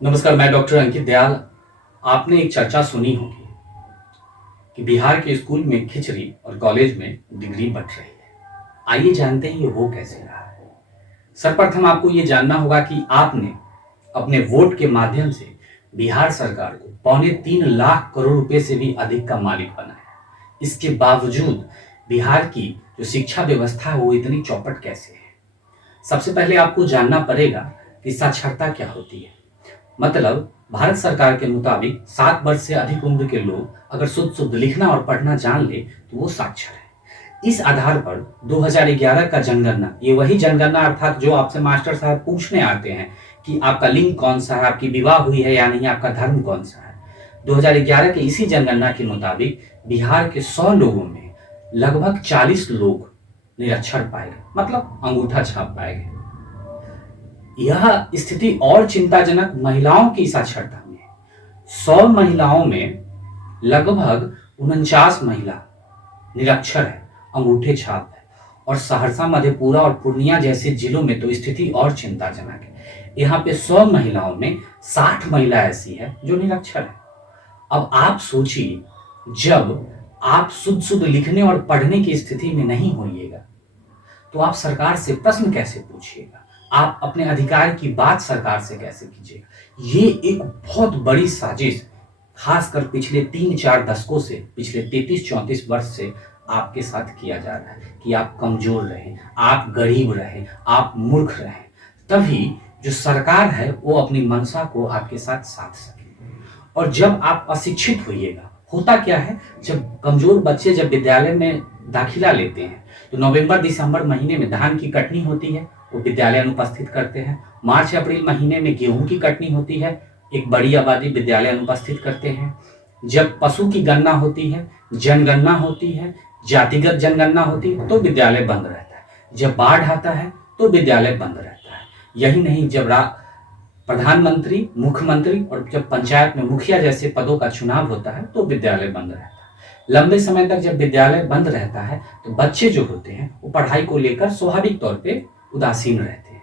नमस्कार, मैं डॉक्टर अंकित दयाल। आपने एक चर्चा सुनी होगी कि बिहार के स्कूल में खिचड़ी और कॉलेज में डिग्री बंट रही है। आइए जानते हैं ये हो कैसे रहा है। सर्वप्रथम आपको ये जानना होगा कि आपने अपने वोट के माध्यम से बिहार सरकार को 2.25 लाख करोड़ रुपए से भी अधिक का मालिक बनाया। इसके बावजूद बिहार की जो शिक्षा व्यवस्था है वो इतनी चौपट कैसे है। सबसे पहले आपको जानना पड़ेगा कि साक्षरता क्या होती है। मतलब भारत सरकार के मुताबिक 7 वर्ष से अधिक उम्र के लोग अगर शुद्ध शुद्ध लिखना और पढ़ना जान ले तो वो साक्षर है। इस आधार पर 2011 का जनगणना, ये वही जनगणना अर्थात जो आपसे मास्टर साहब पूछने आते हैं कि आपका लिंग कौन सा है, आपकी विवाह हुई है या नहीं, आपका धर्म कौन सा है। 2011 के इसी जनगणना के मुताबिक बिहार के 100 लोगों में लगभग 40 लोग निरक्षर पाए गए, मतलब अंगूठा छाप पाए गए। यह स्थिति और चिंताजनक महिलाओं की साक्षरता में है। 100 महिलाओं में लगभग 49 महिला निरक्षर है, अंगूठे छाप है। और सहरसा, मधेपुरा और पूर्णिया जैसे जिलों में तो स्थिति और चिंताजनक है। यहाँ पे 100 महिलाओं में 60 महिला ऐसी है जो निरक्षर है। अब आप सोचिए, जब आप शुद्ध शुद्ध लिखने और पढ़ने की स्थिति में नहीं होइएगा तो आप सरकार से प्रश्न कैसे पूछिएगा, आप अपने अधिकार की बात सरकार से कैसे कीजिएगा। ये एक बहुत बड़ी साजिश खासकर पिछले 3-4 दशकों से, पिछले 33-34 वर्ष से आपके साथ किया जा रहा है कि आप कमजोर रहें, आप गरीब रहें, आप मूर्ख रहें, तभी जो सरकार है वो अपनी मंशा को आपके साथ साध सके। और जब आप अशिक्षित होइएगा, होता क्या है, जब कमजोर बच्चे जब विद्यालय में दाखिला लेते हैं तो नवंबर दिसंबर महीने में धान की कटनी होती है, वो विद्यालय अनुपस्थित करते हैं। मार्च अप्रैल महीने में गेहूं की कटनी होती है, एक बड़ी आबादी विद्यालय अनुपस्थित करते हैं। जब पशु की गणना होती है, जनगणना होती है, जातिगत जनगणना होती है तो विद्यालय बंद रहता है। जब बाढ़ आता है तो विद्यालय बंद रहता है। यही नहीं, जब प्रधानमंत्री, मुख्यमंत्री और जब पंचायत में मुखिया जैसे पदों का चुनाव होता है तो विद्यालय बंद रहता है। लंबे समय तक जब विद्यालय बंद रहता है तो बच्चे जो होते हैं वो पढ़ाई को लेकर स्वाभाविक तौर पे उदासीन रहते हैं।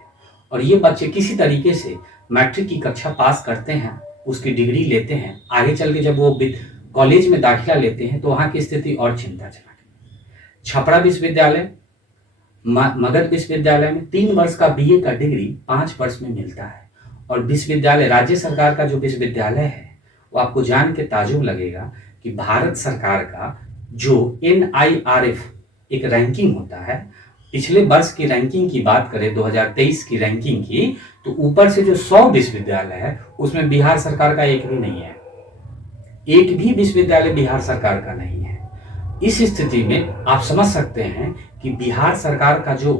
और ये बच्चे किसी तरीके से मैट्रिक की कक्षा पास करते हैं, उसकी डिग्री लेते हैं, आगे चल के जब वो कॉलेज में दाखिला लेते हैं तो वहाँ की स्थिति और चिंताजनक है। छपरा विश्वविद्यालय, मगध विश्वविद्यालय में 3 वर्ष का बीए का डिग्री 5 वर्ष में मिलता है। और विश्वविद्यालय, राज्य सरकार का जो विश्वविद्यालय है, वो आपको जान के ताजुब लगेगा कि भारत सरकार का जो NIRF एक रैंकिंग होता है, पिछले वर्ष की रैंकिंग की बात करें 2023 की रैंकिंग की, तो ऊपर से जो 100 विश्वविद्यालय है उसमें बिहार सरकार का एक भी नहीं है। एक भी विश्वविद्यालय बिहार सरकार का नहीं है। इस स्थिति में आप समझ सकते हैं कि बिहार सरकार का जो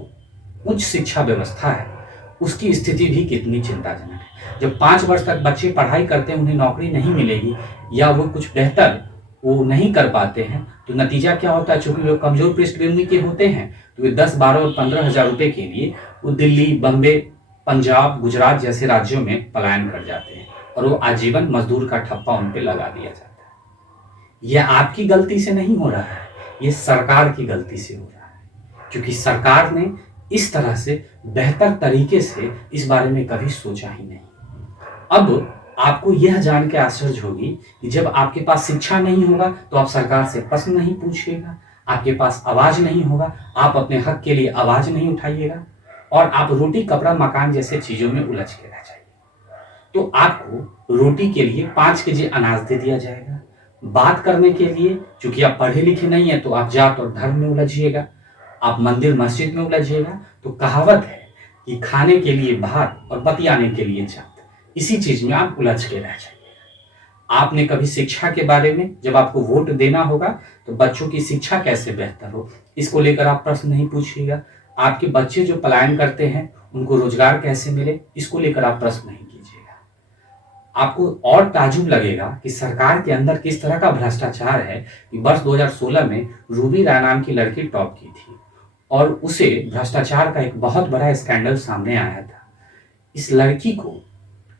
उच्च शिक्षा व्यवस्था है उसकी स्थिति भी कितनी चिंताजनक है। जब 5 वर्ष तक बच्चे पढ़ाई करते हैं, उन्हें नौकरी नहीं मिलेगी या वो कुछ बेहतर वो नहीं कर पाते हैं तो नतीजा क्या होता है, चूंकि लोग कमजोर पृष्ठभूमि के होते हैं तो वे 10, 12 और 15 हजार रुपए के लिए वो दिल्ली, बम्बे, पंजाब, गुजरात जैसे राज्यों में पलायन कर जाते हैं और वो आजीवन मजदूर का ठप्पा उन पे लगा दिया जाता है। यह आपकी गलती से नहीं हो रहा है, ये सरकार की गलती से हो रहा है, क्योंकि सरकार ने इस तरह से बेहतर तरीके से इस बारे में कभी सोचा ही नहीं। अब आपको यह जान के आश्चर्य होगी कि जब आपके पास शिक्षा नहीं होगा तो आप सरकार से प्रश्न नहीं पूछिएगा, आपके पास आवाज नहीं होगा, आप अपने हक के लिए आवाज नहीं उठाइएगा और आप रोटी, कपड़ा, मकान जैसे चीजों में उलझ के रह जाइए। तो आपको रोटी के लिए 5 केजी अनाज दे दिया जाएगा, बात करने के लिए चूंकि आप पढ़े लिखे नहीं है तो आप जात और धर्म में उलझिएगा, आप मंदिर मस्जिद में उलझिएगा। तो कहावत है कि खाने के लिए भात और बतियाने के लिए जात, इसी चीज में आप उलझ के रह जाइएगा। आपने कभी शिक्षा के बारे में, जब आपको वोट देना होगा तो बच्चों की शिक्षा कैसे बेहतर हो इसको लेकर आप प्रश्न नहीं पूछिएगा। आपके बच्चे जो पलायन करते हैं उनको रोजगार कैसे मिले इसको लेकर आप प्रश्न नहीं कीजिएगा। आपको और ताजुब लगेगा कि सरकार के अंदर किस तरह का भ्रष्टाचार है कि वर्ष 2016 में रूबी राय नाम की लड़की टॉप की थी और उसे भ्रष्टाचार का एक बहुत बड़ा स्कैंडल सामने आया था। इस लड़की को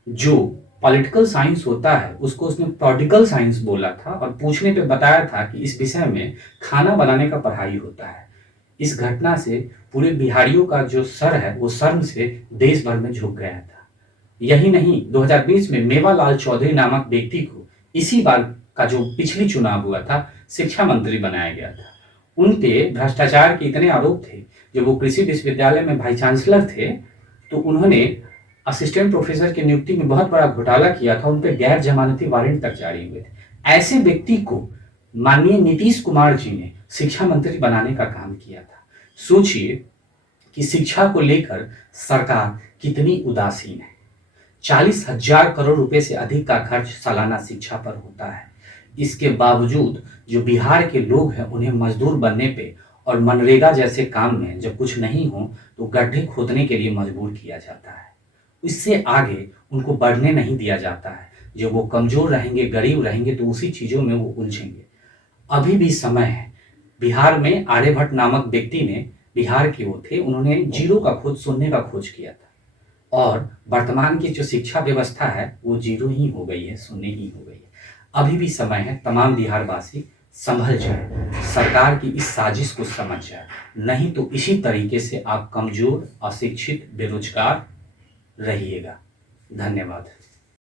जो पॉलिटिकल साइंस होता है उसको उसने प्रोडिकल साइंस बोला था और पूछने पे बताया था कि इस विषय में खाना बनाने का पढ़ाई होता है। इस घटना से पूरे बिहारियों का जो सर है वो शर्म से देश भर में झुक गया था। यही नहीं, 2020 में मेवालाल चौधरी नामक व्यक्ति को इसी बार का जो पिछली चुनाव हुआ था शिक्षा मंत्री बनाया गया था। उन पे भ्रष्टाचार के इतने आरोप थे। जब वो कृषि विश्वविद्यालय में वाइस चांसलर थे तो उन्होंने असिस्टेंट प्रोफेसर की नियुक्ति में बहुत बड़ा घोटाला किया था। उन पे गैर जमानती वारंट तक जारी हुए थे। ऐसे व्यक्ति को माननीय नीतीश कुमार जी ने शिक्षा मंत्री बनाने का काम किया था। सोचिए कि शिक्षा को लेकर सरकार कितनी उदासीन है। 40,000 करोड़ रुपए से अधिक का खर्च सालाना शिक्षा पर होता है। इसके बावजूद जो बिहार के लोग हैं उन्हें मजदूर बनने पे और मनरेगा जैसे काम में जब कुछ नहीं हो तो गड्ढे खोदने के लिए मजबूर किया जाता है। इससे आगे उनको बढ़ने नहीं दिया जाता है। जब वो कमजोर रहेंगे, गरीब रहेंगे तो उसी चीजों में वो उलझेंगे। अभी भी समय है। बिहार में आर्यभट्ट नामक व्यक्ति ने, बिहार के वो थे, उन्होंने जीरो का खोज, शून्य का खोज किया था और वर्तमान की जो शिक्षा व्यवस्था है वो जीरो ही हो गई है, शून्य ही हो गई है। अभी भी समय है, तमाम बिहारवासी संभल जाए, सरकार की इस साजिश को समझ जाए, नहीं तो इसी तरीके से आप कमजोर, अशिक्षित, बेरोजगार रहिएगा। धन्यवाद।